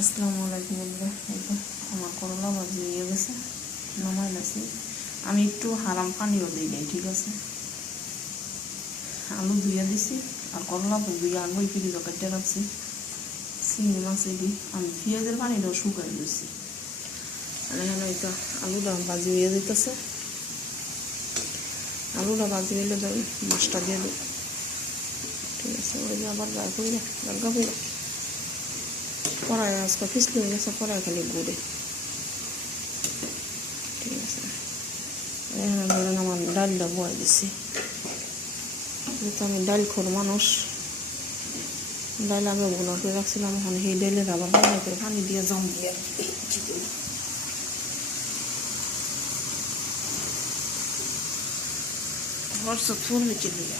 আসসালামু আলাইকুম বন্ধুরা। তো আমার করলা ভাজি হয়ে গেছে। নামাই লাগছে আমি একটু হারাম পানিও দিই নাই ঠিক আছে? আলু ধুয়ে দিছি, আর করলা ধুয়ে আলু ফিরি জকাইতে রাখছি। চিংড়ি মাছ এটি আমি পেঁয়াজের পানিটাও শুকাই দিয়েছি আর এখানে তো আলুটা ভাজি হয়ে যেতেছে আলুটা ভাজি হইলে মাছটা দিয়ে দেবো ঠিক আছে, ওই যে আবার গায়ে করি না গালগা কড়াই আজকে ফিসলি হয়ে গেছে কড়াই খালি গুড়ে ঠিক আছে ধরেন আমার ডালটা বয়ে দিছি যেহেতু আমি ডাল খোর মানুষ ডাল আগে ভুনা করে রাখছিলাম এখন সেই ডালের আবার ভালো করে পানি দিয়ে জম দিয়ে ফোন হয়েছে দিয়ে